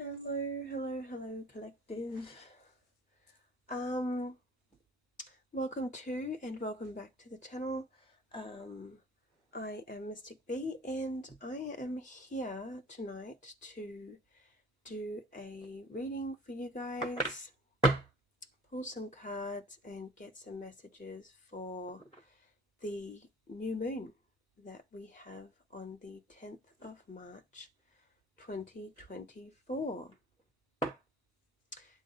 Hello, collective. Welcome to and welcome back to the channel. I am Mystic B and I am here tonight to do a reading for you guys, pull some cards and get some messages for the new moon that we have on the 10th of March 2024.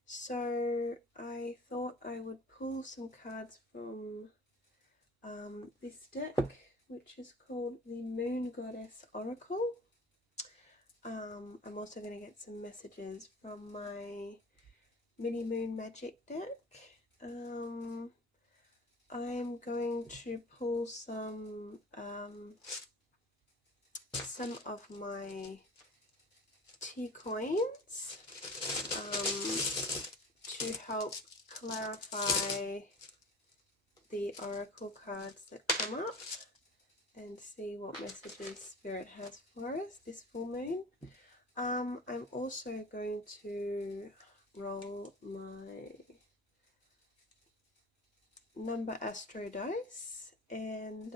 So I thought I would pull some cards from this deck, which is called the Moon Goddess Oracle. I'm also going to get some messages from my Mini Moon Magic deck. I'm going to pull some of my Teacoins to help clarify the oracle cards that come up and see what messages Spirit has for us this full moon. I'm also going to roll my number Astrodice and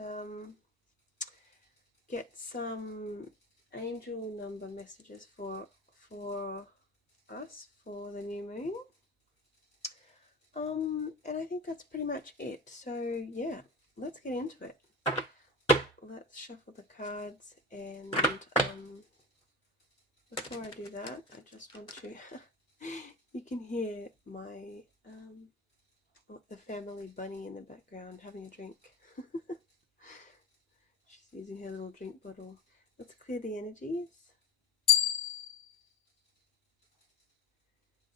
get some angel number messages for us for the new moon. And I think that's pretty much it. So yeah, let's get into it. Let's shuffle the cards, and before I do that, I just want to you can hear my the family bunny in the background having a drink. She's using her little drink bottle. Let's clear the energies.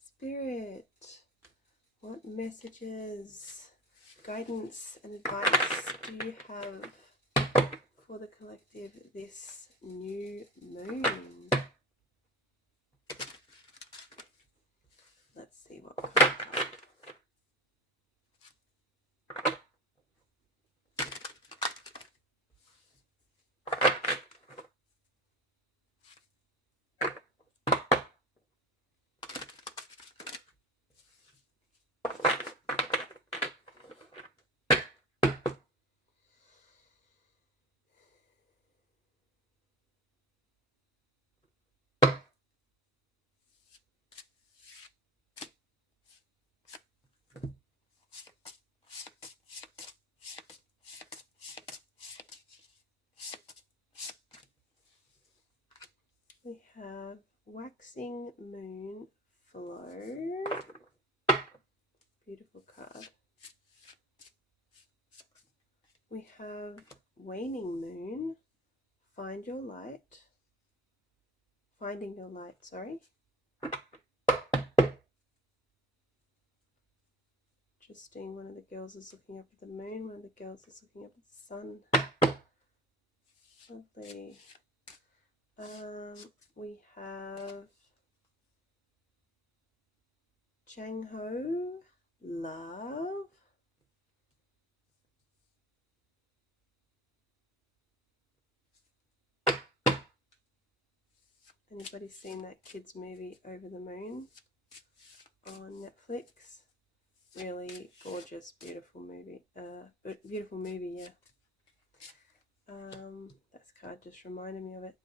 Spirit, what messages, guidance and advice do you have for the collective this new moon? Let's see what comes up. We have Waxing Moon Flow. Beautiful card. We have Waning Moon, Finding your light, sorry. Interesting, one of the girls is looking up at the moon, one of the girls is looking up at the sun. Lovely. We have Chang Ho, Love. Anybody seen that kids movie Over the Moon on Netflix? Really gorgeous, beautiful movie. Yeah. That card just reminded me of it.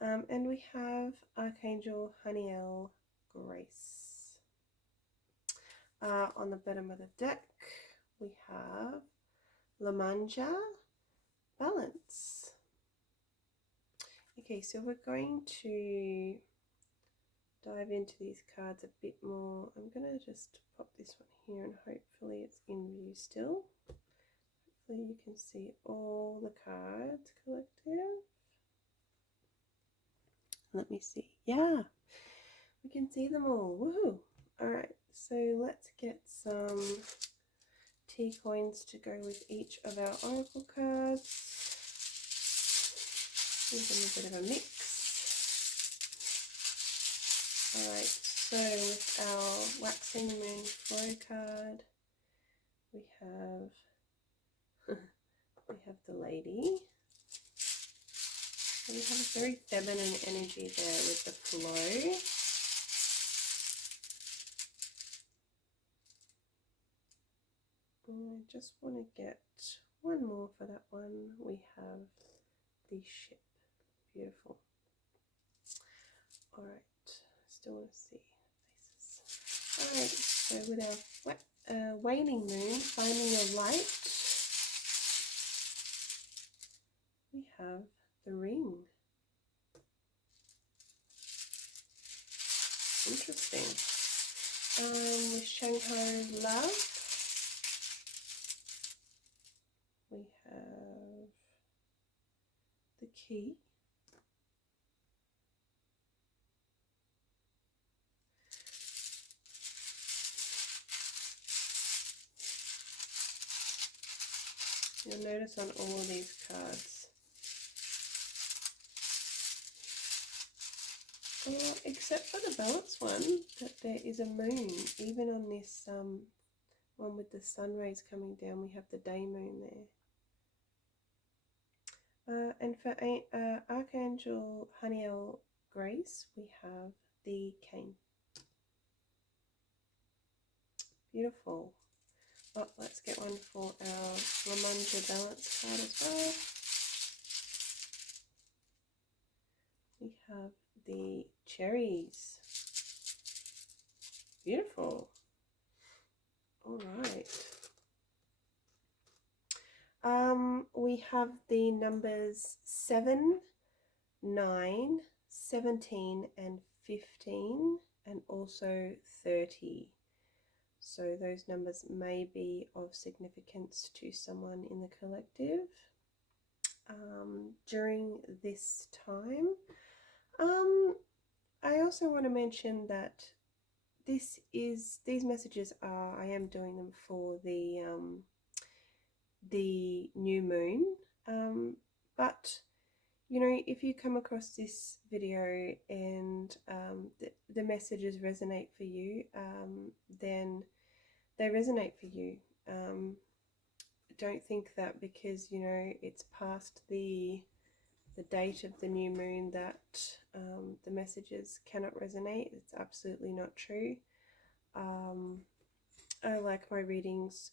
And we have Archangel Haniel Grace. On the bottom of the deck, we have Lamanja Balance. Okay, so we're going to dive into these cards a bit more. I'm going to just pop this one here and hopefully it's in view still. Hopefully you can see all the cards, collective. Let me see. Yeah, we can see them all. Woohoo! Alright, so let's get some Teacoins to go with each of our oracle cards. Give them a bit of a mix. Alright, so with our Waxing Moon Flow card, we have the lady. We have a very feminine energy there with the flow. I just want to get one more for that one. We have the ship. Beautiful. All right, still want to see faces. All right, so with our waning moon, finding your light, we have the ring. Interesting. With Shanghai love, we have the key. You'll notice on all of these cards, except for the balance one, that there is a moon. Even on this one with the sun rays coming down, we have the day moon there. And for Archangel Haniel Grace, we have the cane. Beautiful. Oh, let's get one for our Lamanja balance card as well. We have the cherries. Beautiful. All right. We have the numbers 7, 9, 17 and 15 and also 30. So those numbers may be of significance to someone in the collective during this time. I also want to mention that these messages are, I am doing them for the new moon, but you know, if you come across this video and the messages resonate for you, then they resonate for you. Don't think that because, you know, it's past the date of the new moon that the messages cannot resonate. It's absolutely not true. I like my readings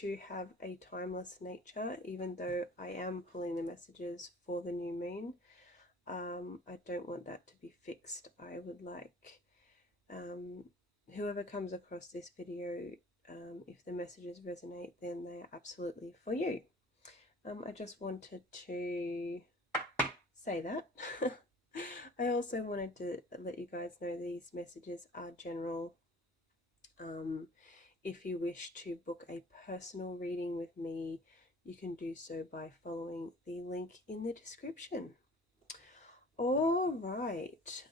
to have a timeless nature, even though I am pulling the messages for the new moon. I don't want that to be fixed. I would like whoever comes across this video, if the messages resonate, then they are absolutely for you. I just wanted to say that. I also wanted to let you guys know these messages are general. If you wish to book a personal reading with me, you can do so by following the link in the description. All right,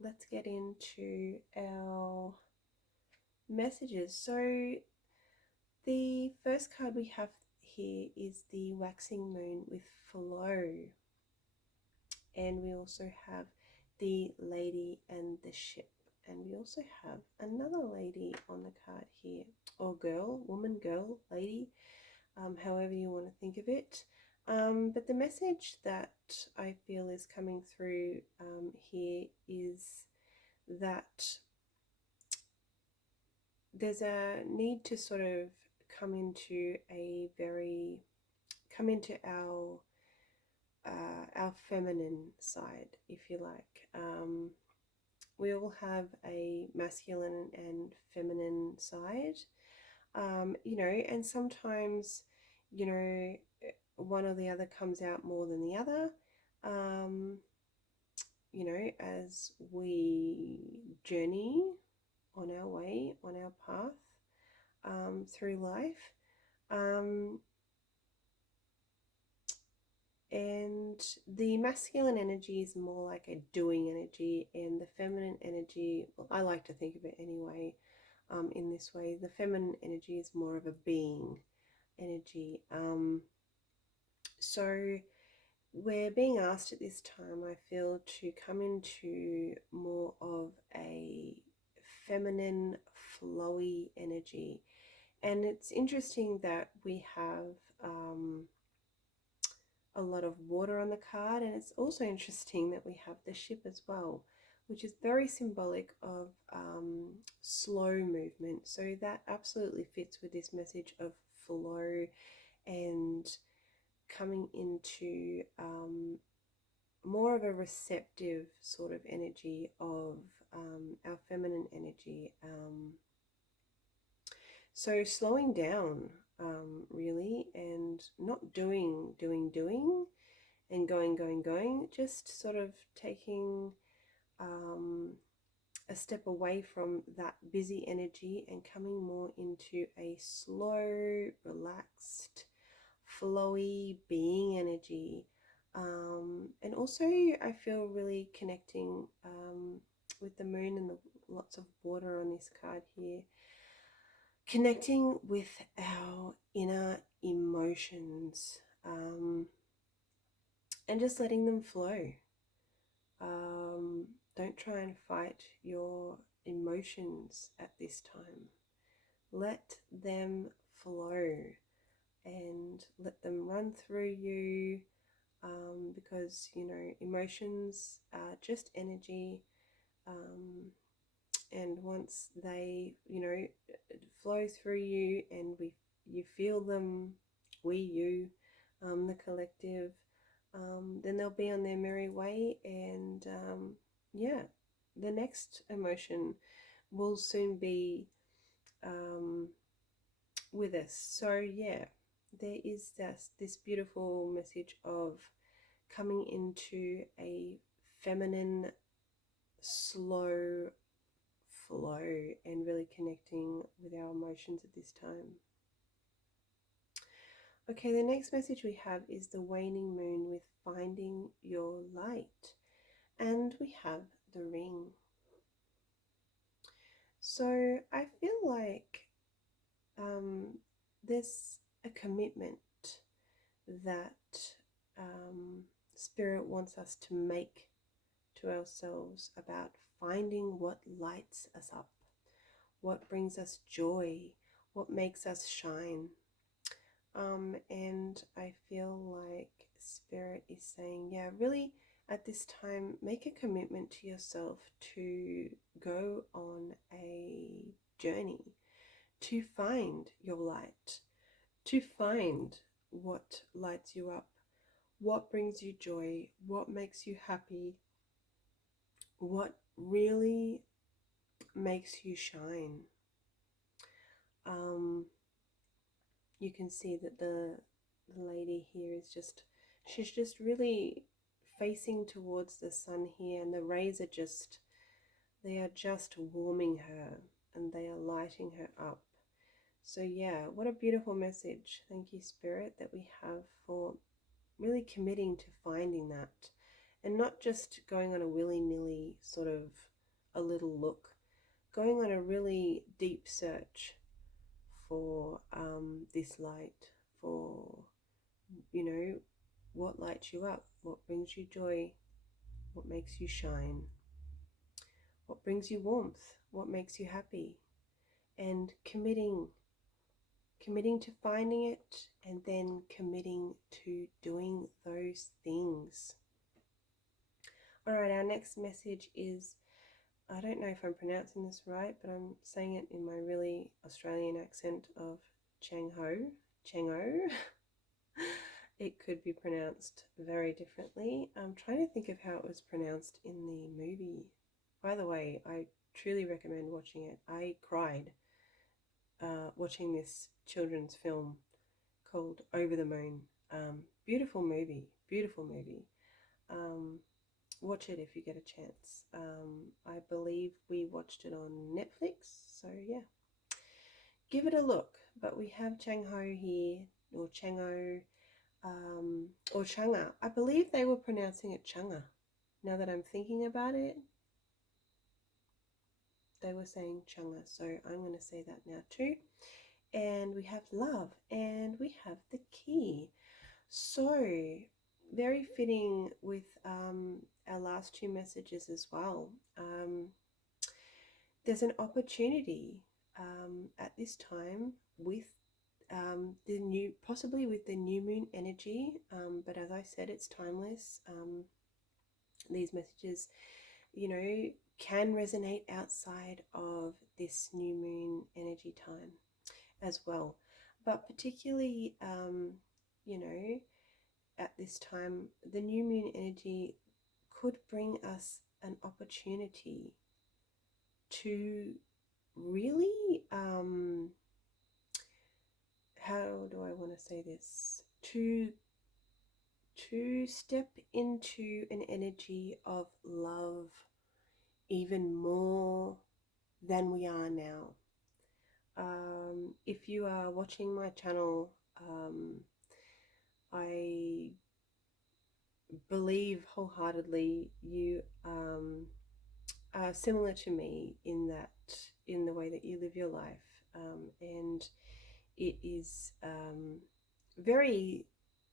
let's get into our messages. So the first card we have here is the waxing moon with flow, and we also have the lady and the ship, and we also have another lady on the card here, or girl, woman, girl, lady, however you want to think of it. But the message that I feel is coming through here is that there's a need to sort of come into our feminine side, if you like. We all have a masculine and feminine side, you know, and sometimes, you know, one or the other comes out more than the other, you know, as we journey on our way, on our path through life. And the masculine energy is more like a doing energy, and the feminine energy, well, I like to think of it anyway, in this way. The feminine energy is more of a being energy. So we're being asked at this time, I feel, to come into more of a feminine, flowy energy. And it's interesting that we have a lot of water on the card, and it's also interesting that we have the ship as well. which is very symbolic of slow movement. So that absolutely fits with this message of flow and coming into more of a receptive sort of energy of our feminine energy. So slowing down, really, and not doing and going, just sort of taking a step away from that busy energy and coming more into a slow, relaxed, flowy being energy. And also, I feel really connecting with the moon and the lots of water on this card here, connecting with our inner emotions, and just letting them flow. Don't try and fight your emotions at this time. Let them flow and let them run through you, because emotions are just energy, and once they flow through you and you feel them, you, the collective, then they'll be on their merry way, and yeah, the next emotion will soon be with us. So yeah, there is this beautiful message of coming into a feminine, slow flow and really connecting with our emotions at this time. Okay, the next message we have is the waning moon with finding your light, and we have the ring. So I feel like there's a commitment that Spirit wants us to make to ourselves about finding what lights us up, what brings us joy, what makes us shine. And I feel like Spirit is saying, yeah, really at this time, make a commitment to yourself to go on a journey to find your light, to find what lights you up, what brings you joy, what makes you happy, what really makes you shine. You can see that the lady here is she's just really facing towards the sun here, and the rays are they are just warming her and they are lighting her up. So yeah, what a beautiful message. Thank you, Spirit, that we have for really committing to finding that, and not just going on a willy-nilly sort of a little look, going on a really deep search for this light, for what lights you up, what brings you joy, what makes you shine, what brings you warmth, what makes you happy, and committing to finding it, and then committing to doing those things. All right, our next message is, I don't know if I'm pronouncing this right, but I'm saying it in my really Australian accent of Chango. It could be pronounced very differently. I'm trying to think of how it was pronounced in the movie. By the way, I truly recommend watching it. I cried watching this children's film called Over the Moon. Beautiful movie, beautiful movie. Watch it if you get a chance. I believe we watched it on Netflix, so yeah, give it a look. But we have Changho here, or Chango, or Changa. I believe they were pronouncing it Changa. Now that I'm thinking about it, they were saying Changa, so I'm going to say that now too. And we have love, and we have the key. So very fitting with our last two messages as well. There's an opportunity at this time with possibly with the new moon energy, but as I said, it's timeless. These messages you know, can resonate outside of this new moon energy time as well. But particularly, you know, at this time, the new moon energy could bring us an opportunity to really, how do I want to say this? To step into an energy of love even more than we are now. If you are watching my channel, I believe wholeheartedly you are similar to me in that, in the way that you live your life, and it is very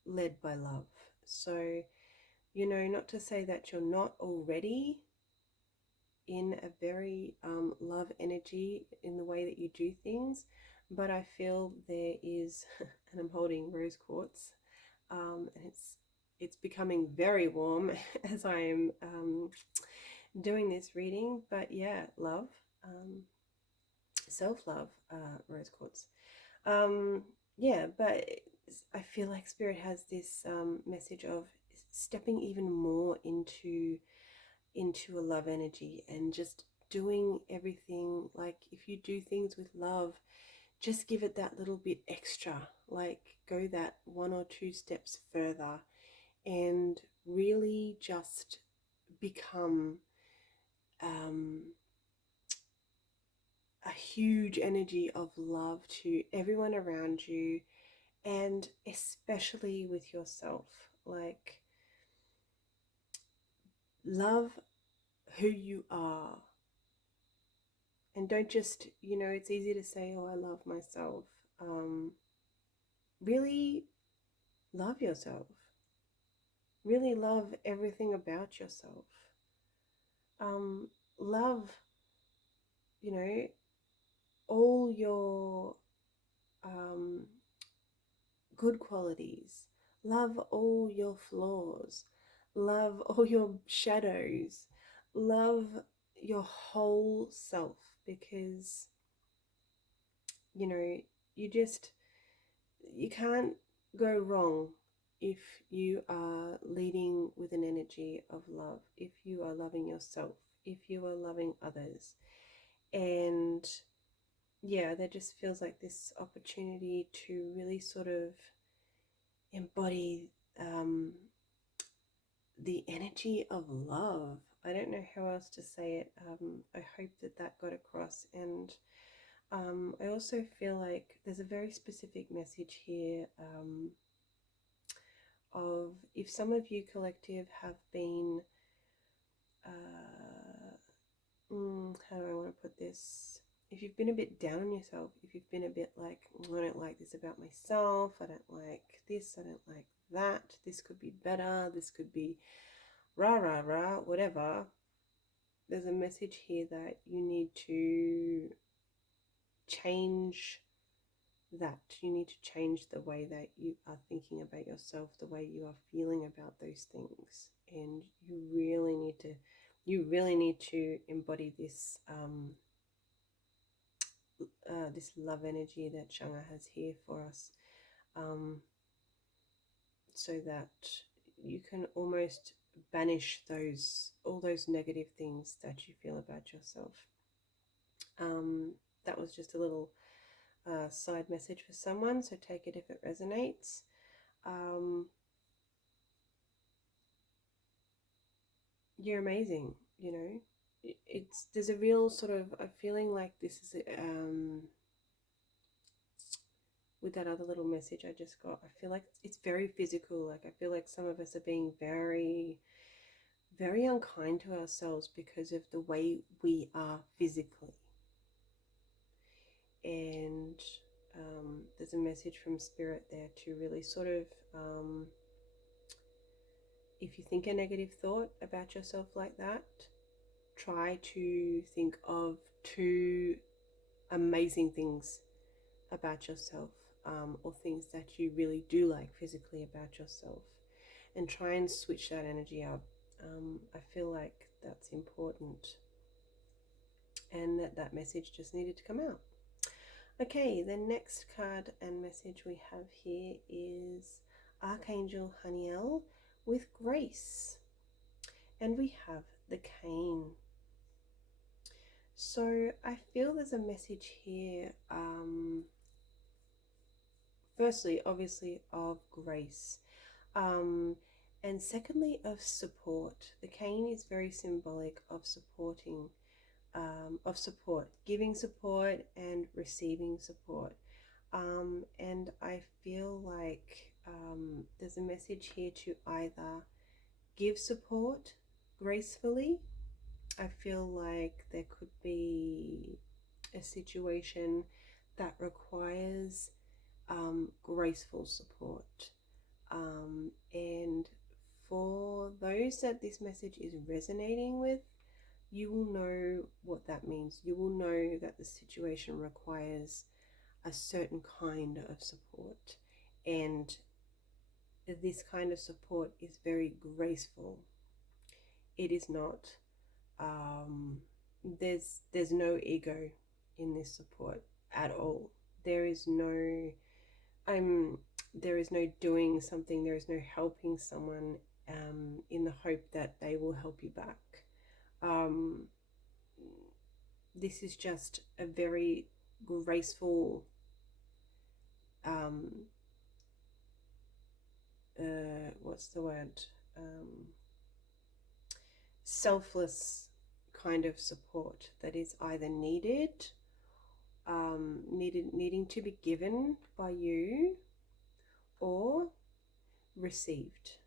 led by love. So, you know, not to say that you're not already in a very love energy in the way that you do things, but I feel there is, and I'm holding rose quartz, and it's becoming very warm as I am doing this reading. But yeah, love, self-love, rose quartz. Yeah, but I feel like Spirit has this message of stepping even more into a love energy, and just doing everything. Like, if you do things with love, just give it that little bit extra, like go that 1 or 2 steps further, and really just become a huge energy of love to everyone around you, and especially with yourself. Like, love who you are, and don't just, you know, it's easy to say, oh, I love myself. Really love yourself. Really love everything about yourself. Love, you know, all your good qualities. Love all your flaws. Love all your shadows. Love your whole self, because, you know, you can't go wrong if you are leading with an energy of love, if you are loving yourself, if you are loving others. And yeah, there just feels like this opportunity to really sort of embody the energy of love. I don't know how else to say it. I hope that that got across. And I also feel like there's a very specific message here, of, if some of you collective have been, how do I want to put this? If you've been a bit down on yourself, if you've been a bit like, I don't like this about myself, I don't like this, I don't like that, this could be better, this could be rah, rah, rah, whatever, there's a message here that you need to change that. You need to change the way that you are thinking about yourself, the way you are feeling about those things. And you really need to embody this this love energy that Shanga has here for us, so that you can almost banish all those negative things that you feel about yourself. That was just a little side message for someone, so take it if it resonates. You're amazing, you know. There's a real sort of a feeling like this is with that other little message I just got, I feel like it's very physical. Like, I feel like some of us are being very, very unkind to ourselves because of the way we are physically. And there's a message from Spirit there to really sort of, if you think a negative thought about yourself like that, try to think of 2 amazing things about yourself, or things that you really do like physically about yourself, and try and switch that energy up. I feel like that's important, and that message just needed to come out. Okay, the next card and message we have here is Archangel Haniel with grace, and we have the cane. So I feel there's a message here, firstly, obviously, of grace, and secondly, of support. The cane is very symbolic of supporting, of support, giving support and receiving support. And I feel like there's a message here to either give support gracefully. I feel like there could be a situation that requires graceful support. And for those that this message is resonating with, you will know what that means. You will know that the situation requires a certain kind of support, and this kind of support is very graceful. It is not there's no ego in this support at all. There is no there is no doing something, there is no helping someone in the hope that they will help you back. This is just a very graceful what's the word, selfless kind of support that is either needing to be given by you or received.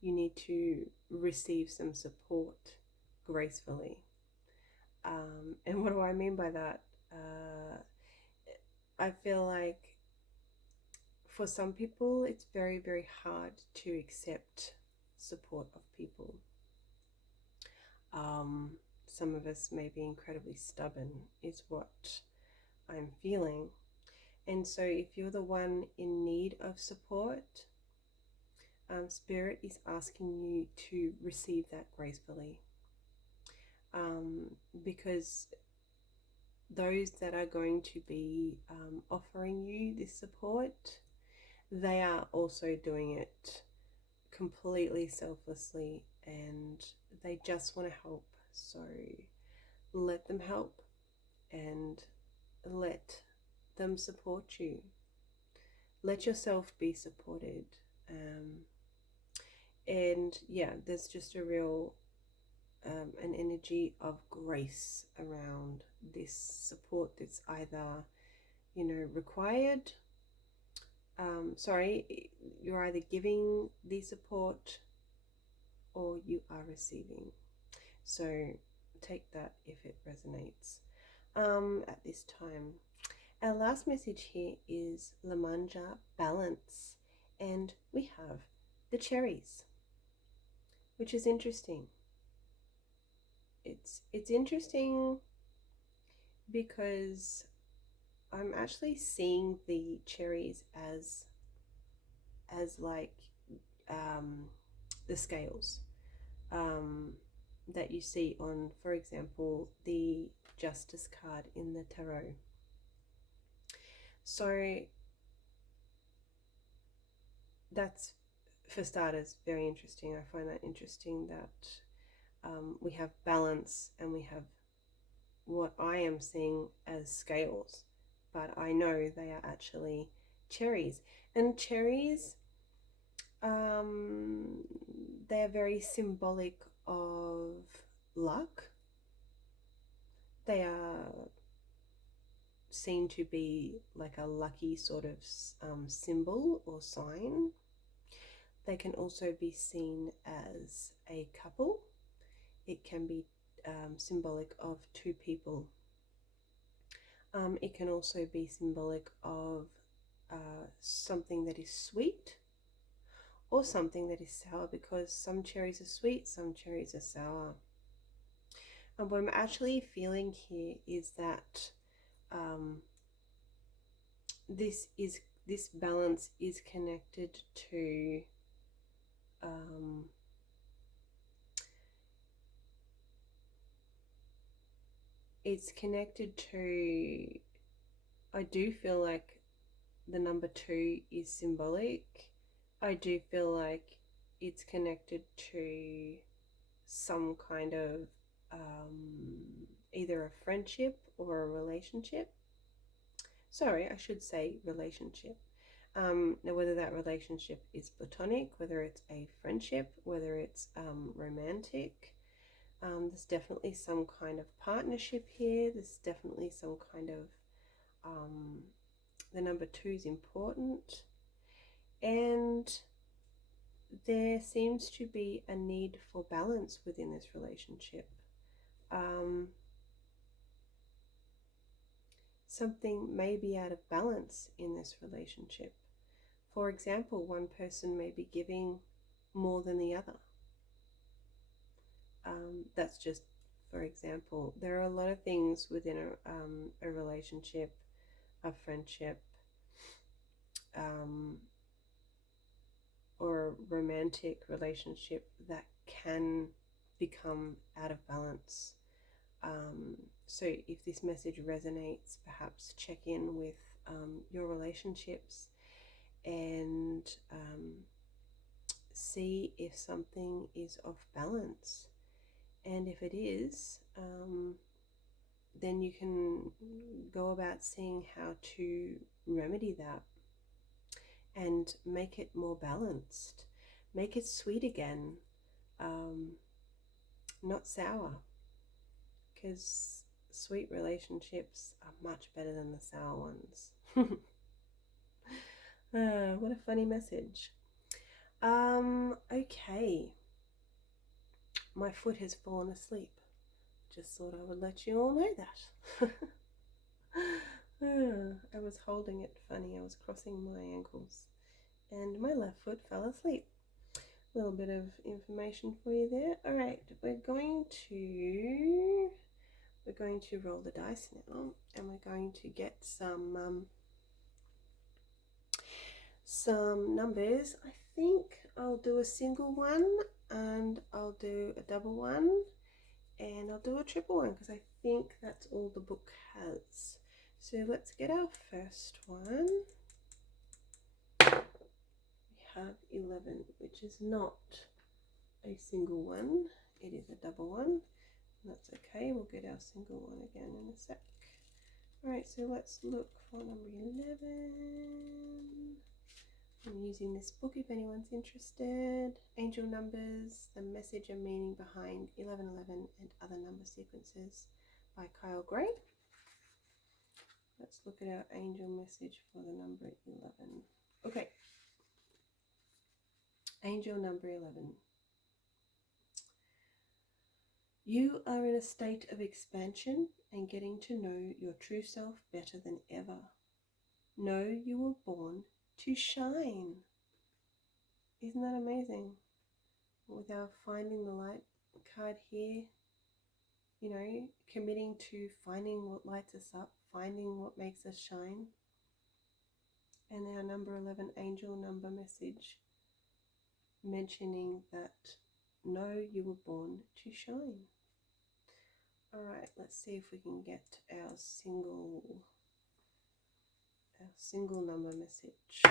You need to receive some support gracefully. And what do I mean by that? I feel like for some people it's very, very hard to accept support of people. Some of us may be incredibly stubborn, is what I'm feeling. And so if you're the one in need of support, Spirit is asking you to receive that gracefully. Because those that are going to be offering you this support, they are also doing it completely selflessly, and they just want to help. So let them help and let them support you. Let yourself be supported. And yeah, there's just a real an energy of grace around this support that's either, required. You're either giving the support or you are receiving. So take that if it resonates at this time. Our last message here is Lamanja, balance, and we have the cherries, which is interesting. It's interesting because I'm actually seeing the cherries as like the scales that you see on, for example, the Justice card in the tarot. So that's, for starters, very interesting. I find that interesting that we have balance and we have what I am seeing as scales, but I know they are actually cherries. And cherries, they are very symbolic of luck. They are seen to be like a lucky sort of symbol or sign. They can also be seen as a couple. It can be symbolic of two people. It can also be symbolic of something that is sweet or something that is sour, because some cherries are sweet, some cherries are sour. And what I'm actually feeling here is that this balance is connected to it's connected to, I do feel like the number 2 is symbolic. I do feel like it's connected to some kind of either a friendship or a relationship. Sorry, I should say relationship. Now, whether that relationship is platonic, whether it's a friendship, whether it's romantic, there's definitely some kind of partnership here. There's definitely some kind of, the number 2 is important. And there seems to be a need for balance within this relationship. Something may be out of balance in this relationship. For example, one person may be giving more than the other. That's just for example. There are a lot of things within a relationship, a friendship, or a romantic relationship that can become out of balance. So if this message resonates, perhaps check in with your relationships and see if something is off balance. And if it is, then you can go about seeing how to remedy that and make it more balanced. Make it sweet again, not sour, because sweet relationships are much better than the sour ones. What a funny message. Okay. My foot has fallen asleep. Just thought I would let you all know that. I was holding it funny. I was crossing my ankles and my left foot fell asleep. A little bit of information for you there. All right, we're going to roll the dice now, and we're going to get some numbers. I think I'll do a single one, and I'll do a double one, and I'll do a triple one because I think that's all the book has. So let's get our first one. We have 11, which is not a single one. It is a double one. That's okay. We'll get our single one again in a sec. Alright, so let's look for number 11. I'm using this book if anyone's interested. Angel Numbers, the message and meaning behind 1111 and other number sequences by Kyle Gray. Let's look at our angel message for the number 11. Okay. Angel number 11. You are in a state of expansion and getting to know your true self better than ever. Know you were born to shine. Isn't that amazing? With our finding the light card here, you know, committing to finding what lights us up, finding what makes us shine. And our number 11 angel number message mentioning that no, you were born to shine. Alright, let's see if we can get our single number message.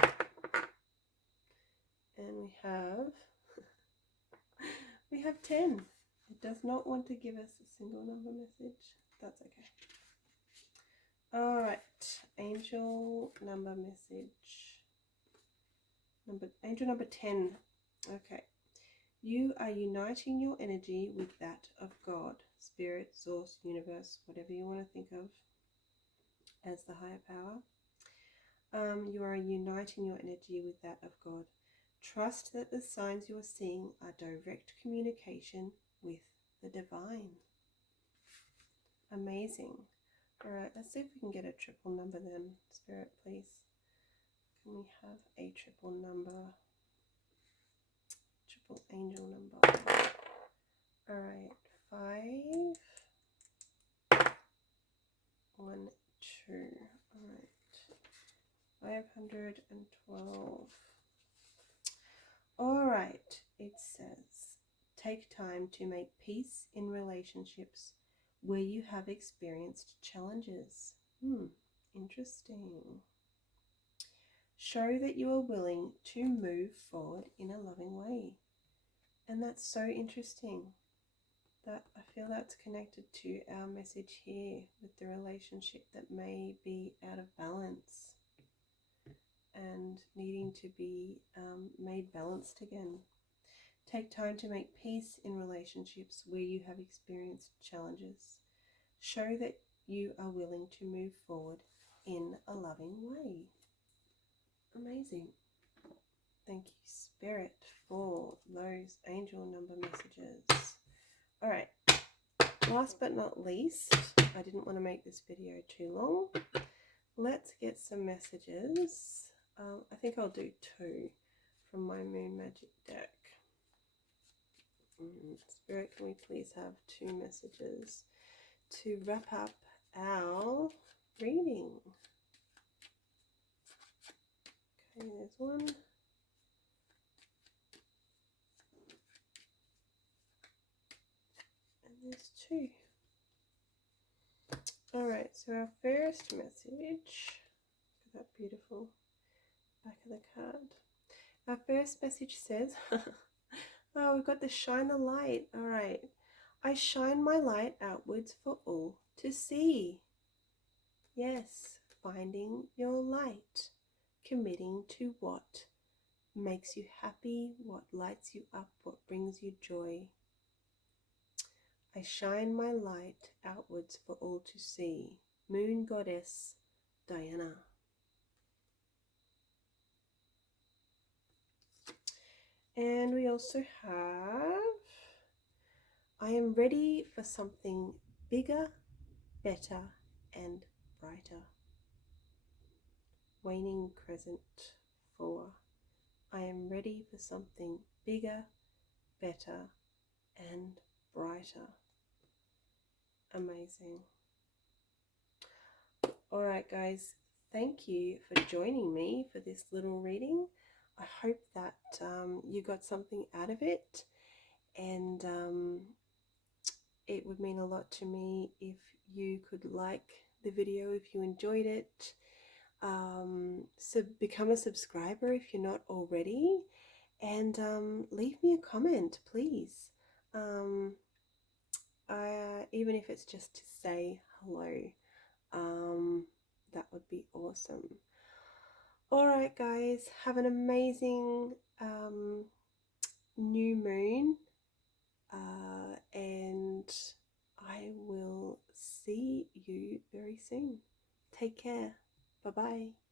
And we have 10. It does not want to give us a single number message. That's okay. Alright, angel number message. Angel number 10. Okay. You are uniting your energy with that of God, Spirit, Source, Universe, whatever you want to think of as the higher power. You are uniting your energy with that of God. Trust that the signs you are seeing are direct communication with the divine. Amazing. Alright, let's see if we can get a triple number then. Spirit, please. Can we have a triple number? Triple angel number. Alright, 5, 1, 2. Alright, 512. Alright, it says, take time to make peace in relationships where you have experienced challenges. Interesting. Show that you are willing to move forward in a loving way. And that's so interesting. That I feel that's connected to our message here with the relationship that may be out of balance and needing to be made balanced again. Take time to make peace in relationships where you have experienced challenges. Show that you are willing to move forward in a loving way. Amazing. Thank you, Spirit, for those angel number messages. All right. Last but not least, I didn't want to make this video too long. Let's get some messages. I think I'll do 2 from my Moon Magic deck. Spirit, can we please have 2 messages to wrap up our reading? Okay, there's 1. And there's 2. Alright, so our first message, look at that beautiful back of the card. Our first message says, oh, we've got the shine a light. Alright. I shine my light outwards for all to see. Yes, finding your light. Committing to what makes you happy, what lights you up, what brings you joy. I shine my light outwards for all to see. Moon Goddess Diana. And we also have, I am ready for something bigger, better, and brighter. Waning Crescent 4. I am ready for something bigger, better, and brighter. Amazing. Alright guys, thank you for joining me for this little reading. I hope that you got something out of it, and it would mean a lot to me if you could like the video if you enjoyed it. So become a subscriber if you're not already, and leave me a comment, please. Even if it's just to say hello, that would be awesome. Alright guys, have an amazing new moon, and I will see you very soon. Take care. Bye bye.